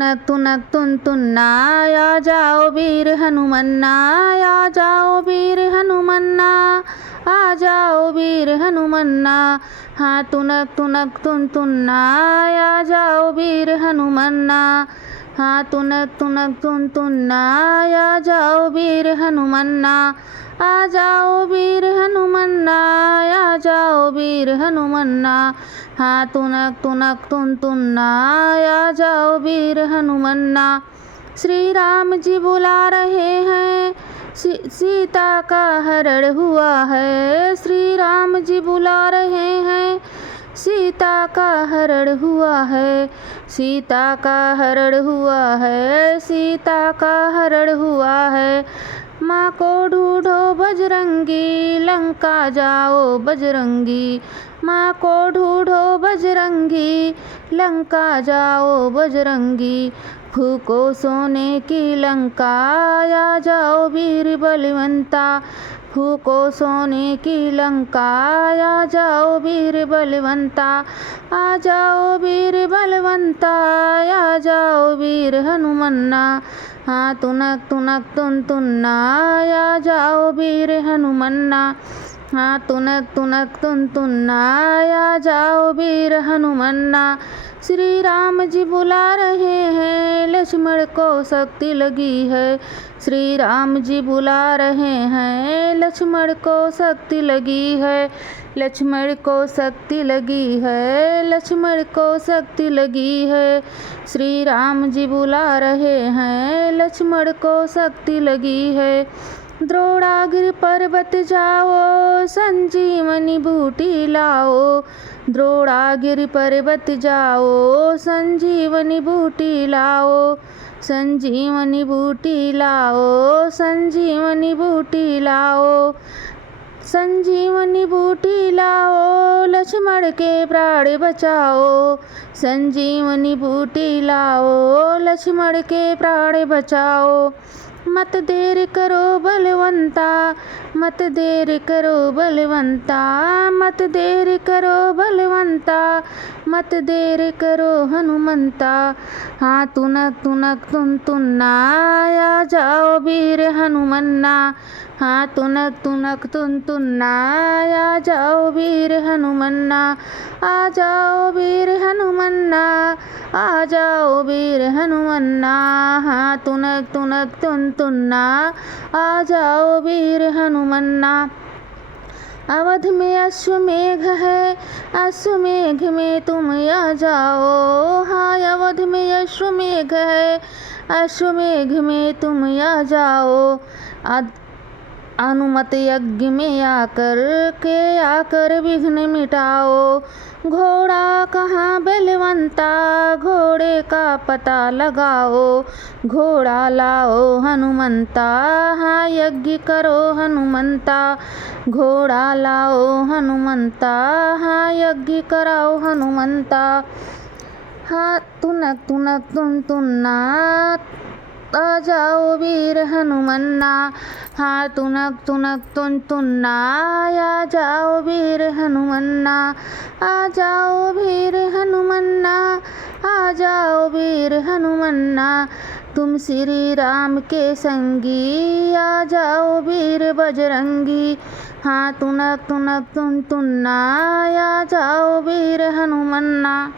तुनक तुनक तुन तुन्ना, आ जाओ वीर हनुमन्ना, आ जाओ वीर हनुमन्ना, आ जाओ वीर हनुमन्ना। हाँ तुनक तुनक तुन तुन्ना, आ जाओ वीर हनुमन्ना। हाँ तुनक तुनक तुन तुन्ना, आ जाओ वीर हनुमन्ना, आ जाओ वीर हनुमन्ना, आ जाओ वीर हनुमन्ना। हाँ तुनक तुनक तुन तुन्ना, आ जाओ वीर हनुमन्ना। श्री राम जी बुला रहे हैं, सीता का हरण हुआ है। श्री राम जी बुला रहे हैं, सीता का हरण हुआ है। सीता का हरण हुआ है, सीता का हरण हुआ है। माँ को ढूंढो बजरंगी, लंका जाओ बजरंगी। माँ को ढूंढो बजरंगी, लंका जाओ बजरंगी। फूको सोने की लंका, आ जाओ वीर बलवंता। फूको सोने की लंका, आ जाओ वीर बलवंता। आ जाओ वीर बलवंता, आ जाओ वीर हनुमन्ना। हाँ तुनक तुनक तुन तुन्ना, आ जाओ वीर हनुमन्ना। हाँ तुनक तुनक तुन तुन्ना, आ जाओ वीर हनुमन्ना। श्री राम जी बुला रहे हैं, लक्ष्मण को शक्ति लगी है। श्री राम जी बुला रहे हैं, लक्ष्मण को शक्ति लगी है। लक्ष्मण को शक्ति लगी है, लक्ष्मण को शक्ति लगी है। श्री राम जी बुला रहे हैं, लक्ष्मण को शक्ति लगी है। द्रोणागिरि पर्वत जाओ, संजीवनी बूटी लाओ। द्रोणागिरि पर्वत जाओ, संजीवनी बूटी लाओ। संजीवनी बूटी लाओ, संजीवनी बूटी लाओ। संजीवनी बूटी लाओ, लक्ष्मण के प्राण बचाओ। संजीवनी बूटी लाओ, लक्ष्मण के प्राण बचाओ। मत देर करो बलवंता, मत देर करो बलवंता। मत देर करो बलवंता, मत देर करो हनुमंता। हाँ तुनक तुनक तुन तुन्ना, आ जाओ वीर हनुमन्ना। हाँ तुनक तुनक तुन तुन्ना, आ जाओ वीर हनुमन्ना। आ जाओ वीर हनुमन्ना, आ जाओ वीर हनुमन्ना। हाँ तुनक तुनक तुन तुन्ना, आ जाओ वीर हनुमन्ना। अवध में अश्वमेघ है, अश्वमेघ में तुम आ जाओ। हाँ अवध में अश्वमेघ है, अश्वमेघ में तुम आ जाओ। अनुमत यज्ञ में आकर विघ्न मिटाओ। घोड़ा कहाँ बलवंता, घोड़े का पता लगाओ। घोड़ा लाओ हनुमंता, हाँ यज्ञ करो हनुमंता। घोड़ा लाओ हनुमंता, हाँ यज्ञ कराओ हनुमंता। हाँ तुनक तुनक तुन तुन्ना, आ जाओ वीर हनुमन्ना। हाँ तुनक तुनक तुन तुन्ना, आ जाओ वीर हनुमन्ना। आ जाओ वीर हनुमन्ना, आ जाओ वीर हनुमन्ना। तुम श्री राम के संगी, आ जाओ वीर बजरंगी। हाँ तुनक तुनक तुन तुन्ना, आ जाओ वीर हनुमन्ना।